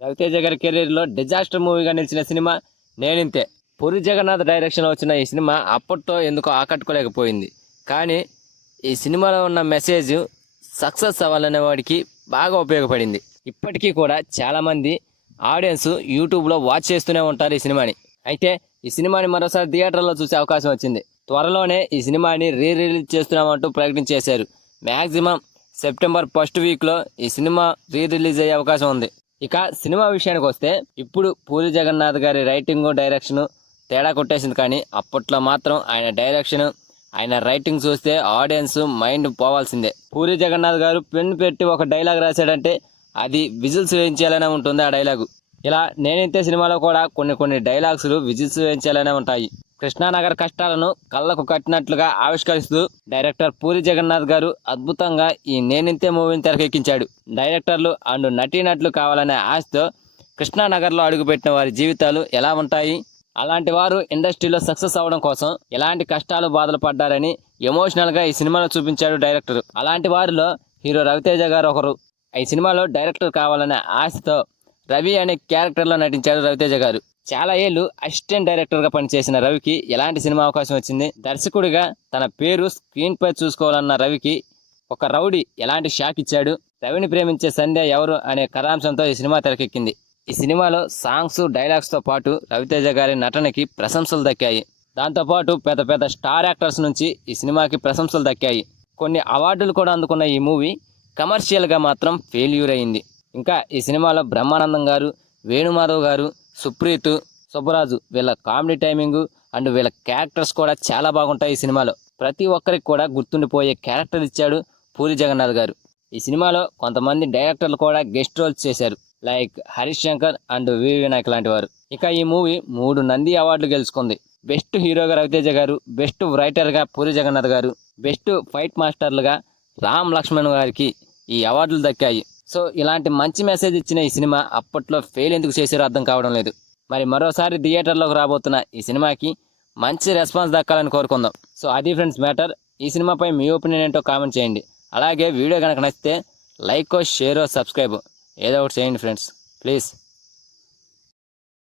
రవితేజ గారి కెరీర్లో డిజాస్టర్ మూవీగా నిలిచిన సినిమా నేనింతే. పూరి జగన్నాథ్ డైరెక్షన్లో వచ్చిన ఈ సినిమా అప్పట్లో ఎందుకో ఆకట్టుకోలేకపోయింది. కానీ ఈ సినిమాలో ఉన్న మెసేజ్ సక్సెస్ అవ్వాలనే వాడికి బాగా ఉపయోగపడింది. ఇప్పటికీ కూడా చాలామంది ఆడియన్స్ యూట్యూబ్లో వాచ్ చేస్తూనే ఉంటారు ఈ సినిమాని. అయితే ఈ సినిమాని మరోసారి థియేటర్లో చూసే అవకాశం వచ్చింది. త్వరలోనే ఈ సినిమాని రిలీజ్ చేస్తున్నామంటూ ప్రకటించేశారు. మ్యాక్సిమం సెప్టెంబర్ ఫస్ట్ వీక్లో ఈ సినిమా రిలీజ్ అయ్యే అవకాశం ఉంది. ఇక సినిమా విషయానికి వస్తే ఇప్పుడు పూరి జగన్నాథ్ గారి రైటింగ్ డైరెక్షన్ తేడా కొట్టేసింది. కానీ అప్పట్లో మాత్రం ఆయన డైరెక్షన్ ఆయన రైటింగ్ చూస్తే ఆడియన్స్ మైండ్ పోవాల్సిందే. పూరి జగన్నాథ్ గారు పెన్ పెట్టి ఒక డైలాగ్ రాశాడంటే అది విజిల్స్ వేయించాలనే ఉంటుంది ఆ డైలాగు. ఇలా నేనైతే సినిమాలో కూడా కొన్ని డైలాగ్స్ విజిల్స్ వేయించాలనే ఉంటాయి. కృష్ణానగర్ కష్టాలను కళ్ళకు కట్టినట్లుగా ఆవిష్కరిస్తూ డైరెక్టర్ పూరి జగన్నాథ్ గారు అద్భుతంగా ఈ నేనింతే మూవీని తెరకెక్కించాడు. డైరెక్టర్లు అండ్ నటీనటులు కావాలనే ఆశతో కృష్ణానగర్లో అడుగుపెట్టిన వారి జీవితాలు ఎలా ఉంటాయి, అలాంటి వారు ఇండస్ట్రీలో సక్సెస్ అవ్వడం కోసం ఎలాంటి కష్టాలు బాధలు పడ్డారని ఎమోషనల్గా ఈ సినిమాలో చూపించాడు డైరెక్టర్. అలాంటి వారిలో హీరో రవితేజ గారు ఒకరు. ఈ సినిమాలో డైరెక్టర్ కావాలనే ఆశతో రవి అనే క్యారెక్టర్లో నటించాడు రవితేజ గారు. చాలా ఏళ్ళు అసిస్టెంట్ డైరెక్టర్గా పనిచేసిన రవికి ఎలాంటి సినిమా అవకాశం వచ్చింది? దర్శకుడిగా తన పేరు స్క్రీన్ పై చూసుకోవాలన్న రవికి ఒక రౌడీ ఎలాంటి షాక్ ఇచ్చాడు? రవిని ప్రేమించే సంధ్య ఎవరు అనే కథాంశంతో ఈ సినిమా తెరకెక్కింది. ఈ సినిమాలో సాంగ్స్ డైలాగ్స్తో పాటు రవితేజ గారి నటనకి ప్రశంసలు దక్కాయి. దాంతోపాటు పెద్ద పెద్ద స్టార్ యాక్టర్స్ నుంచి ఈ సినిమాకి ప్రశంసలు దక్కాయి. కొన్ని అవార్డులు కూడా అందుకున్న ఈ మూవీ కమర్షియల్గా మాత్రం ఫెయిల్యూర్ అయింది. ఇంకా ఈ సినిమాలో బ్రహ్మానందం గారు, వేణుమాధవ్ గారు, సుప్రీత్, సుబ్బరాజు వీళ్ళ కామెడీ టైమింగ్ అండ్ వీళ్ళ క్యారెక్టర్స్ కూడా చాలా బాగుంటాయి. ఈ సినిమాలో ప్రతి ఒక్కరికి కూడా గుర్తుండిపోయే క్యారెక్టర్ ఇచ్చాడు పూరి జగన్నాథ్ గారు. ఈ సినిమాలో కొంతమంది డైరెక్టర్లు కూడా గెస్ట్ రోల్స్ చేశారు, like Harish Shankar and V Vinayak లాంటి వారు. ఇక ఈ మూవీ 3 నంది అవార్డులు గెలుచుకుంది. బెస్ట్ హీరోగా రవితేజ గారు, బెస్ట్ రైటర్గా పూరి జగన్నాథ్ గారు, బెస్ట్ ఫైట్ మాస్టర్లుగా రామ్ లక్ష్మణ్ గారికి ఈ అవార్డులు దక్కాయి. సో ఇలాంటి మంచి మెసేజ్ ఇచ్చిన ఈ సినిమా అప్పట్లో ఫెయిల్ ఎందుకు చేశారో అర్థం కావడం లేదు. మరి మరోసారి థియేటర్లోకి రాబోతున్న ఈ సినిమాకి మంచి రెస్పాన్స్ దక్కాలని కోరుకుందాం. సో అది ఫ్రెండ్స్ మ్యాటర్. ఈ సినిమాపై మీ ఒపీనియన్ ఏంటో కామెంట్ చేయండి. అలాగే వీడియో కనుక నచ్చితే లైక్, షేర్, సబ్స్క్రైబ్ ఏదో ఒకటి చేయండి ఫ్రెండ్స్ ప్లీజ్.